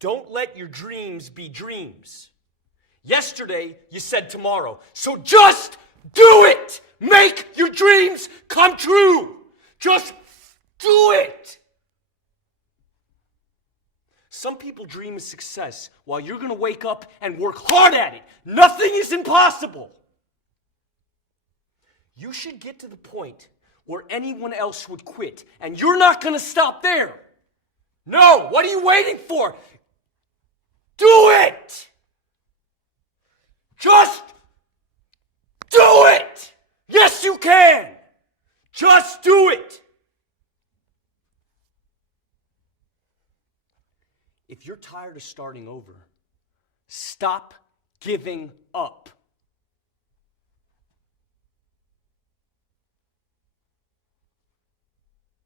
Don't let your dreams be dreams. Yesterday, you said tomorrow. So just do it! Make your dreams come true! Just do it! Some people dream of success while you're going to wake up and work hard at it. Nothing is impossible. You should get to the point where anyone else would quit, and you're not going to stop there. No, what are you waiting for? Do it! Just do it! Yes, you can! Just do it! If you're tired of starting over, stop giving up.